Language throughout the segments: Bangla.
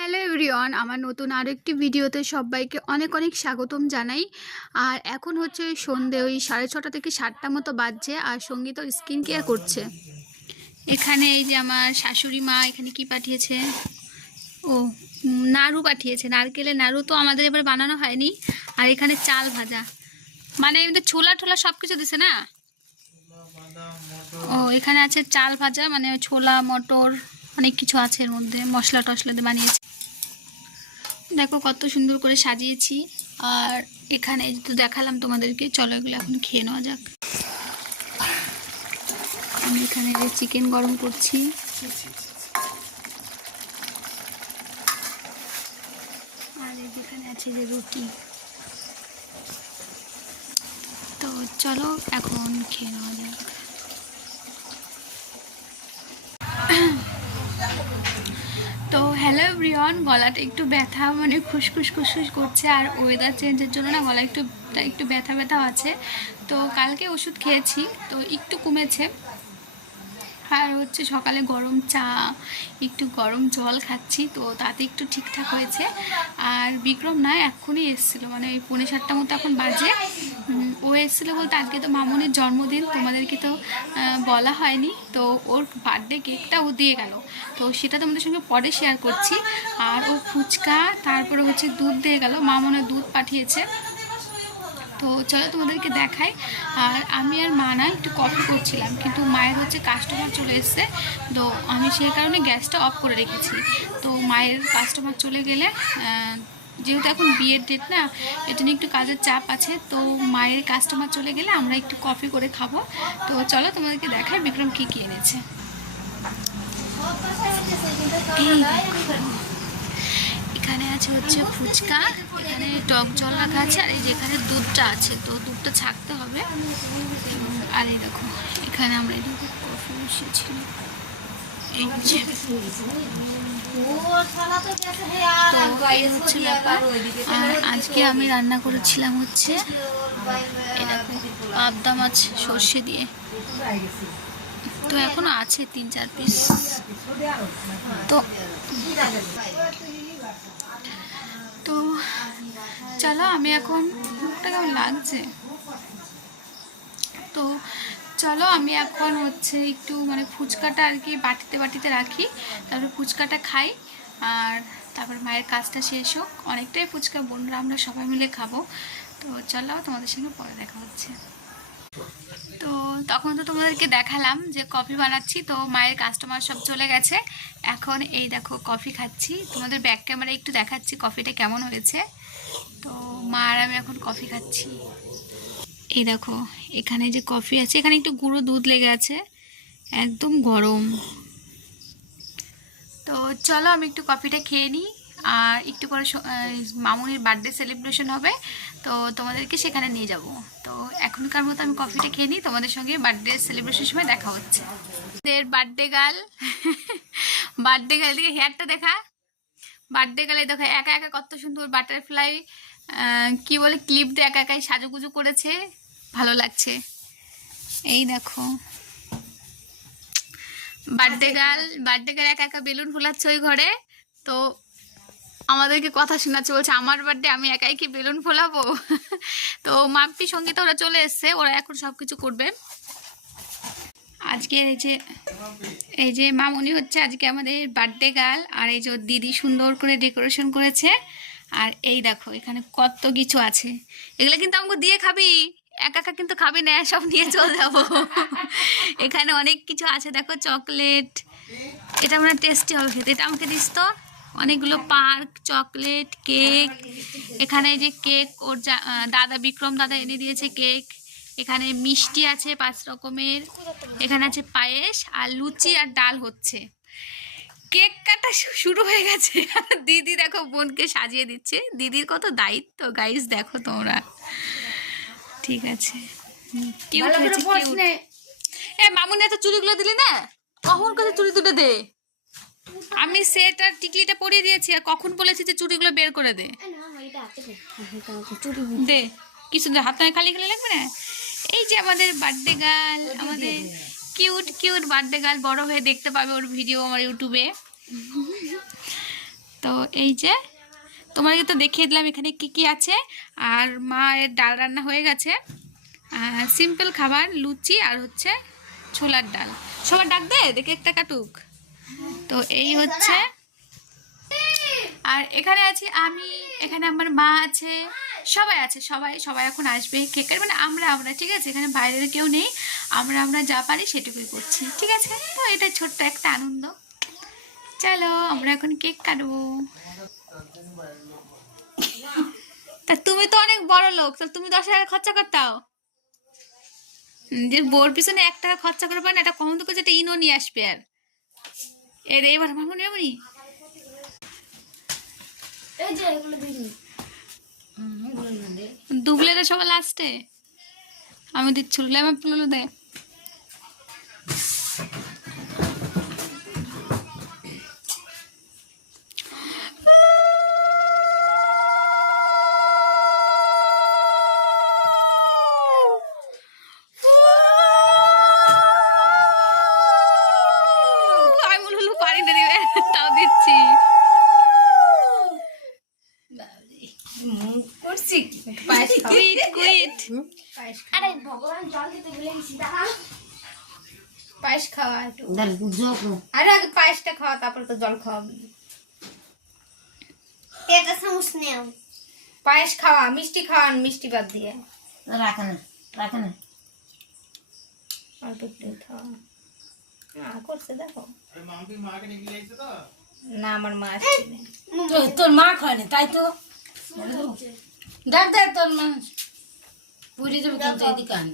হ্যালো এভরিওয়ান, আমার নতুন আরেকটি ভিডিওতে সবাইকে অনেক অনেক স্বাগতম জানাই। আর এখন হচ্ছে সন্ধে ওই 6:30 থেকে 7টা মতো বাজছে, আর সঙ্গীত স্কিন কেয়ার করছে। এখানে এই যে আমার শাশুড়ি মা এখানে কি পাঠিয়েছে, ও নাড়ু পাঠিয়েছে, নারকেলের নাড়ু। তো আমাদের এবার বানানো হয়নি। আর এখানে চাল ভাজা, মানে এমনি ছোলা টোলা সব কিছু দিছে না। ও এখানে আছে চাল ভাজা, মানে ছোলা মটর অনেক কিছু আছে এর মধ্যে, মশলা টশলা দিয়ে বানিয়েছে। দেখো কত সুন্দর করে সাজিয়েছি। আর এখানে তো দেখালাম তোমাদেরকে, চলো এগুলো এখন খেয়ে নেওয়া যাক। আমি এখানে যে চিকেন গরম করছি, আর যেখানে আছে যে রুটি। তো চলো এখন খেয়ে নেওয়া যাক। তো হ্যালো এভরিওয়ান, গলাটা একটু ব্যথা, মানে খুসখুস খুসখুস করছে। আর ওয়েদার চেঞ্জের জন্য না গলা একটু ব্যথা ব্যথা আছে। তো কালকে ওষুধ খেয়েছি, তো একটু কমেছে। আর হচ্ছে সকালে গরম চা, একটু গরম জল খাচ্ছি, তো তাতে একটু ঠিকঠাক হয়েছে। আর বিক্রম না এক্ষুনি এসেছিলো, মানে ওই 6:45 মতো এখন বাজে। ও এসেছিলো বলতে আজকে তো মামুনির জন্মদিন, তোমাদেরকে তো বলা হয়নি। তো ওর বার্থডে কেকটা ও দিয়ে গেল, তো সেটা তোমাদের সঙ্গে পরে শেয়ার করছি। আর ও ফুচকা, তারপরে হচ্ছে দুধ দিয়ে গেল, মামুনের দুধ পাঠিয়েছে। তো চলো তোমাদেরকে দেখাই। আর আমি আর মা না একটু কফি করছিলাম, কিন্তু মায়ের হচ্ছে কাস্টমার চলে এসছে, তো আমি সেই কারণে গ্যাসটা অফ করে রেখেছি। তো মায়ের কাস্টমার চলে গেলে, যেহেতু এখন বিয়ের ডেট না, এটা নিয়ে একটু কাজের চাপ আছে। তো মায়ের কাস্টমার চলে গেলে আমরা একটু কফি করে খাবো। তো চলো তোমাদেরকে দেখাই বিক্রম কী কী এনেছে। এখানে আছে হচ্ছে ফুচকা, এখানে টক জল রাখা আছে, আর এই যেখানে দুধটা আছে, তো দুধটা ছাকতে হবে। আর এই দেখো এখানে আমরা এই কফি বসিয়েছি। এই যে তো এই হচ্ছে ব্যাপার। আর আজকে আমি রান্না করেছিলাম হচ্ছে পাবদা মাছ সর্ষে দিয়ে, তো এখনো আছে 3-4 পিস। তো তো চলো আমি এখন, মুখটা কেমন লাগছে, তো চলো আমি এখন হচ্ছে একটু মানে ফুচকাটা আর কি বাটিতে রাখি, তারপরে ফুচকাটা খাই। আর তারপরে মায়ের কাজটা শেষ হোক, অনেকটাই ফুচকা বোনরা আমরা সবাই মিলে খাবো। তো চলো তোমাদের সঙ্গে পরে দেখা হচ্ছে। তো তখন তো তোমাদেরকে দেখালাম যে কফি বানাচ্ছি, তো মায়ের কাস্টমার সব চলে গেছে। এখন এই দেখো কফি খাচ্ছি, তোমাদের ব্যাক ক্যামেরা একটু দেখাচ্ছি কফিটা কেমন হয়েছে। তো মা আর আমি এখন কফি খাচ্ছি। এই দেখো এখানে যে কফি আছে, এখানে একটু গুঁড়ো দুধ লেগে আছে, একদম গরম। তো চলো আমি একটু কফিটা খেয়ে নিই। আর একটু পরে মামুনির বার্থডে সেলিব্রেশন হবে, তো তোমাদেরকে সেখানে নিয়ে যাব। তো এখনকার মতো আমি কফিটা খেয়ে নিই, তোমাদের সঙ্গে বার্থডে সেলিব্রেশনের সময় দেখা হচ্ছে। বার্থডে গার্ল দিকে হেয়ারটা দেখা, বার্থডে গালে দেখো একা একা কত সুন্দর বাটারফ্লাই কি বলে ক্লিপ দিয়ে একা একাই সাজুগুজু করেছে, ভালো লাগছে। এই দেখো বার্থডে গার্ল একা একা বেলুন ফোলাচ্ছে ওই ঘরে। তো আমাদেরকে কথা শোনাচ্ছে, বলছে আমার বার্থডে আমি একাই কি বেলুন ফোলাবো। তো মাম্পি সঙ্গীতে ওরা চলে এসছে, ওরা এখন সবকিছু করবে। আজকে এই যে মামুনি হচ্ছে আজকে আমাদের বার্থডে গার্ল। আর এই যে দিদি সুন্দর করে ডেকোরেশন করেছে। আর এই দেখো এখানে কত কিছু আছে, এগুলো কিন্তু আমাকে দিয়ে খাবি, একা একা কিন্তু খাবি না, সব নিয়ে চলে যাবো। এখানে অনেক কিছু আছে, দেখো চকলেট, এটা মানে টেস্টি হবে খেতে, এটা আমাকে দিস তো। অনেকগুলো পার্ক, চকলেট, কেক। এখানে যে কেক ওর দাদা বিক্রম দাদা এনে দিয়েছে কেক। এখানে মিষ্টি আছে 5 রকমের, এখানে আছে পায়েস, আর লুচি আর ডাল হচ্ছে। কেক কাটা শুরু হয়ে গেছে। দিদি দেখো বোনকে সাজিয়ে দিচ্ছে, দিদির কত দায়িত্ব গাইস, দেখো তোমরা। ঠিক আছে, মামুনি এত চুড়িগুলো দিলি না, কখন করে চুড়ি দুটো দে। আমি সেট আর টিকলিটা পরিয়ে দিয়েছি, আর কখন বলেছি যে চুড়িগুলো বের করে দে। দে কিছু হাত খালি খালি লাগবে না। এই যে আমাদের বার্থডে গার্ল, আমাদের কিউট বার্থডে গার্ল, বড় হয়ে দেখতে পাবে ওর ভিডিও আমার ইউটিউবে। তো এই যে তোমাকে তো দেখিয়ে দিলাম এখানে কি কি আছে। আর মায়ের ডাল রান্না হয়ে গেছে, সিম্পল খাবার, লুচি আর হচ্ছে ছোলার ডাল। সবার ডাক দে, দেখে একটা কাটুক। তো এই হচ্ছে, আর এখানে আছি আমি, এখানে আমার মা আছে, সবাই আছে, সবাই সবাই এখন আসবে কেকের, মানে আমরা ঠিক আছে, এখানে বাইরের কেউ নেই, আমরা যা পারি সেটুকুই করছি, ঠিক আছে। তো এটা ছোট্ট একটা আনন্দ। চলো আমরা এখন কেক কাটবো। তা তুমি তো অনেক বড় লোক, তো তুমি 10,000 খরচা করতাও, যে বোর পিছনে 1 টাকা খরচা করে পারেন, এটা কম তো করে যেটা ইনো নিয়ে আসবে। আর এবার মামুনি মামুনি দুবলেটা সবাই লাস্টে আমি দিচ্ছিল, লেমন পুলো দে। আমি বললো পানি না দিবে, তাও দিচ্ছি। পায়েস খাওয়া একটু, আরে আগে পায়েসটা খাওয়া, তারপরে তো জল খাওয়াবি। একটা চামচ নেও, পায়েস খাওয়া, মিষ্টি খাওয়ান, মিষ্টি বাদ দিয়ে রাখে না অল্প একটু খাওয়া। করছে দেখো না, আমার মা আসছে না। তোর মা খায়নি তাই তো ডাক দে, তোর মা পুরি যাবে কিন্তু এদিকে আন।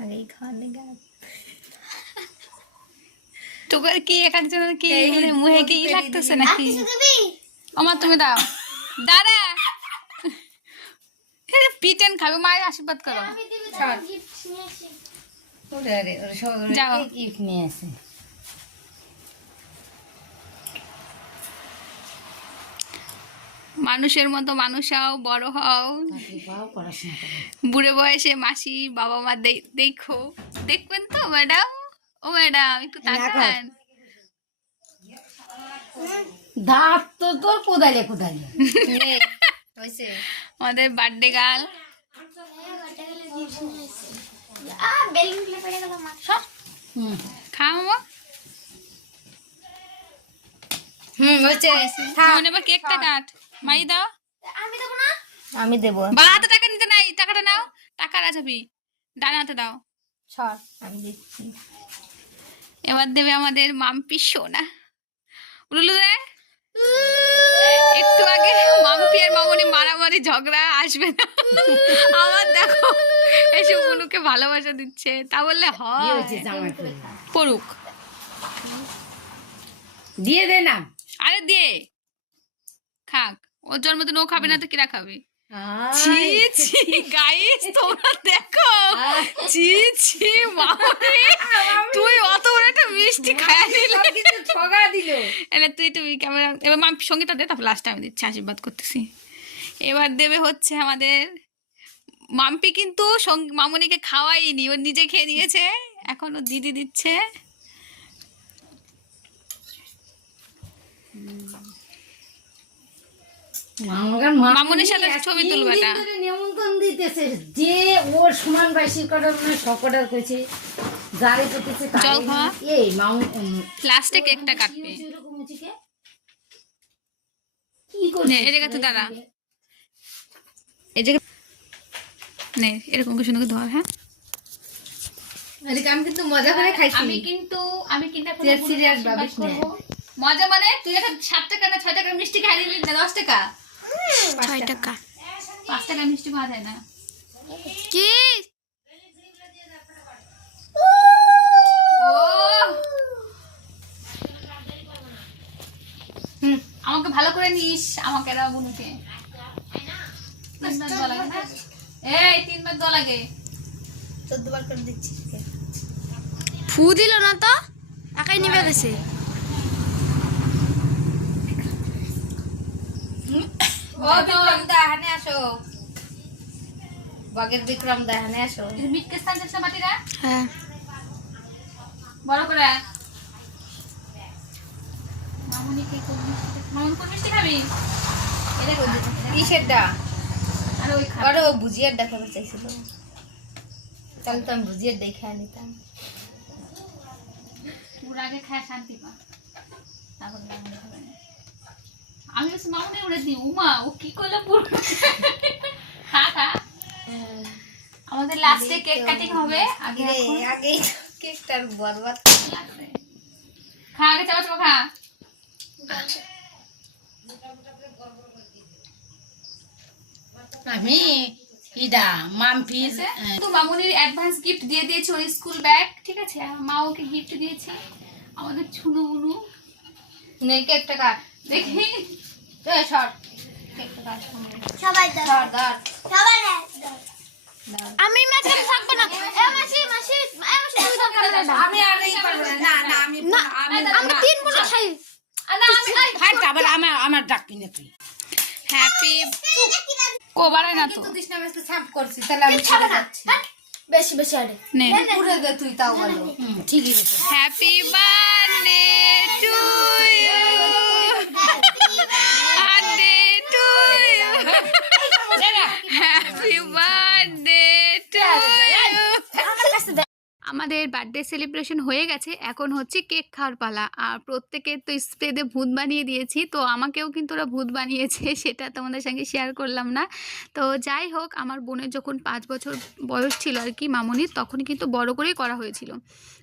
আগেই খাওয়ালে গাছ তোকে কি এক একজনের কি মুহে কি লাগতেছে নাকি? আমার তুমি দাও, দাদা পিটেন খাবে, মায়ের আশীর্বাদ করো। যাও গিফট নিয়ে আসে। মানুষের মতো মানুষ হও, বড় হও, বুড়ে বয়সে মাসি বাবা মা দেখো, দেখবেন তো ম্যাডাম? ও ম্যাডাম একটু তাকান। দাঁত তো তোর কোদালে আমাদের বার্থডে গার্ল। খাও এবার কেকটা কাট, মাই দাও। আমি দেবো, বা হাতে টাকা নিতে নাই, টাকাটা নাও, টাকা রাখাবি, ডান হাতে দাও। আমি দিচ্ছি। এবার দেবে আমাদের মাম্পি সোনা। উলুলু দে। একটু আগে মাম্পি আর মামনি মারামারি ঝগড়া, আসবে না আবার দেখো এসে উলুকে ভালোবাসা দিচ্ছে, তা বললে হয়? পড়ুক, দিয়ে দে না। আরে দিয়ে খাক, ওর জন্মদিন ও খাবে না তো কিরা খাবে? ছি ছি গাইস তোমরা দেখো, ছি ছি মামনি তুই অত বড় একটা মিষ্টি খায় নিলি, কিছু ঠগা দিল। এলে তুই ক্যামেরা, এবার মাম্পি সঙ্গীতা দে, তারপর লাস্টে আমি দিচ্ছি, আশীর্বাদ করতেছি। এবার দেবে হচ্ছে আমাদের মাম্পি, কিন্তু মামনিকে খাওয়াইনি, ও নিজে খেয়ে নিয়েছে, এখন ও দিদি দিচ্ছে। মামনির সাথে ছবি তুলবে না, নিমন্ত্রণ দিতেছে যে ওর সমান বাইশি কটার মানে সকটার কইছে, যারে করতেছে জল খাওয়া। এই মাউ লাস্টে কেকটা কাটবে। কি করছিস? নে এই জায়গাতে দাঁড়া, এই জায়গা নে, এরকম কিছু নাকি ধর। হ্যাঁ আমি কিন্তু মজা করে খাইছি। আমি কিন্তু এখন সিরিয়াস ভাবিস না। মজা মানে তুই এখন 7 টাকা না 6 টাকার মিষ্টি খাই নিলি না 10 টাকা? 6 টাকা 5 টাকার মিষ্টি খাওয়া যায় না কি? আমাকে ভালো করে নিস, আমাকে না বুনুকে 3 বার দেওয়া লাগে না? এই 3 বার দেওয়া লাগে। 14 বার করে দিচ্ছি। ফু দিল না তো, একাই নিবে গেছে। ও বিক্রম দা হানে আসো, বাগের বিক্রম দা হানে আসো। মিটকে স্থান মাটিরা। হ্যাঁ বড় করে মামুনিকে কোন মিষ্টি, মামুন কোন মিষ্টি খাবি? এটা কোন কিসের ডা? আর ওই খাবি। আরে ও ভুজিয়ার ডা খেতে চাইছিল, তাহলে তো আমি ভুজিয়ার ডাই খেয়ে নিতাম। ওর আগে খায় শান্তি পা, তারপর মামুনি খাবে না। আমি বলছি মামুনি উড়ে দিই, উমা ও কি করলো পুরো খা খা। আমাদের লাস্টে কেক কাটিং হবে, আগে আগে কেকটার বরবাদ। খা, আগে চাপা চাপা খা। আমি ইডা মামফিজ তো মামুনির অ্যাডভান্স গিফট দিয়ে দিয়েছে ওই স্কুল ব্যাগ, ঠিক আছে। আর মা ওকে গিফট দিয়েছে আমাদের ছুনু মুনু। নে কেকটা কাট দেখি এই শর্ট কেকটা কাট সবাই দাও, শর্ট দাঁড় সবাই দাও। আমি মাঝখানে থাকবো না। এ মাসি মাসি এ মাসি তুমি দরকার না। আমি আর এই করব না, না আমি আমরা তিন বোনে খাই। না আমি খাই আবার আমার ডাকবি না তুই। হ্যাপি কোবারে না তো তো দিস না, আমি আজকে সাফ করছি, তাহলে আমি খাবে ছেড়ে না। যাচ্ছি। বেশি বেশি আরে। নে পুরে দে তুই, তাও ভালো। ঠিকই আছে। Happy birthday to you, birthday to you, happy birthday to you. আমার কাছে দে। আমাদের বার্থডে সেলিব্রেশন হয়ে গেছে, এখন হচ্ছে কেক খাওয়ার পালা। আর প্রত্যেকে তো স্প্রে দিয়ে ভূত বানিয়ে দিয়েছি, তো আমাকেও কিন্তু ওরা ভূত বানিয়েছে, সেটা তোমাদের সঙ্গে শেয়ার করলাম না। তো যাই হোক, আমার বোনের যখন 5 বছর বয়স ছিল আর কি মামুনির, তখন কিন্তু বড় করেই করা হয়েছিল,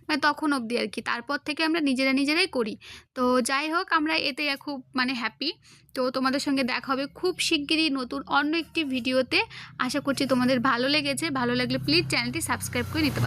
মানে তখন অবধি আর কি। তারপর থেকে আমরা নিজেরাই করি। তো যাই হোক, আমরা এতে খুব মানে হ্যাপি। তো তোমাদের সঙ্গে দেখা হবে খুব শিগগিরই নতুন অন্য একটি ভিডিওতে। আশা করছি তোমাদের ভালো লেগেছে। ভালো লাগলে প্লিজ চ্যানেলটি সাবস্ক্রাইব করে নিতে পারো।